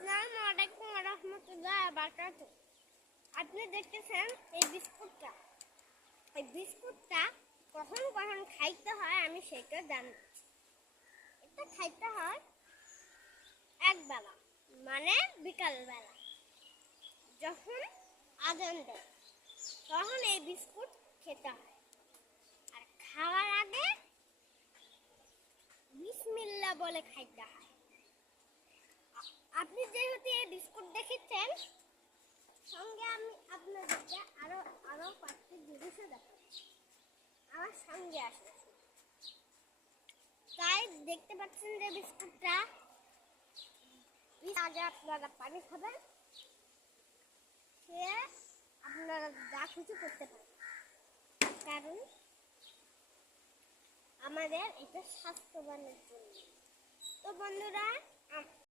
আসসালামু আলাইকুম ওয়া রাহমাতুল্লাহি ওয়া বারাকাতুহু। আপনি দেখতেছেন এই বিস্কুটটা। এই বিস্কুটটা কখন কখন খাইতে হয় আমি সেটা জানি। এটা খাইতে হয় একবেলা, মানে বিকালবেলা। যখন আজান দেয় তখন এই বিস্কুট খেতে হয়। আর খাওয়ার আগে বিসমিল্লাহ বলে খাইতে হয়। আপনি যেহেতু এই বিস্কুট দেখেছেন, সঙ্গে আমি আপনাদেরকে আরো আরো পাঁচটি জিনিসও দেখাবো। আমার সঙ্গে আসে, তাই দেখতে পাচ্ছেন যে বিস্কুটটা আগে আপনারা পানি খাবেন, খেয়ে আপনারা যা কিছু করতে পারেন, কারণ আমাদের এটা স্বাস্থ্যবানের জন্য। তো বন্ধুরা,